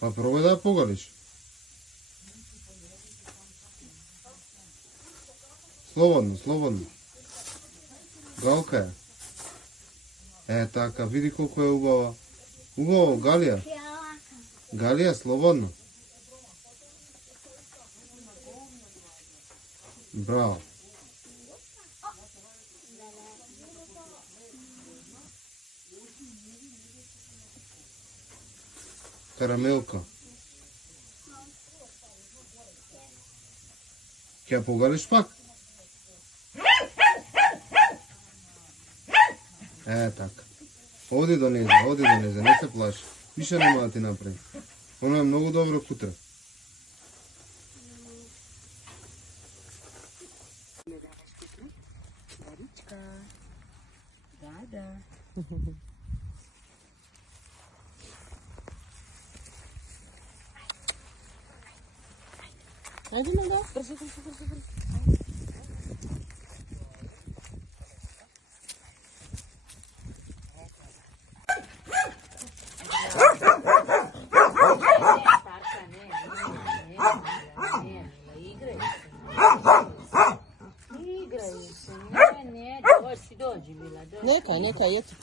Pa probaj da pogališ. Slobodno, slobodno. Galka je. Taka, vidi koliko je ubava. Ubava, Galija. Galija, slobodno. Bravo. Karamelka. Kja pogališ pak? Така. Оди до неза, не се плаши. Више нема да ти направи. Оно е много добро кутре. Даричка. Да. Айде, Мага. Бързо. Играй се, не, доđi, Mila, dođi. Neka, ja ću pustiti.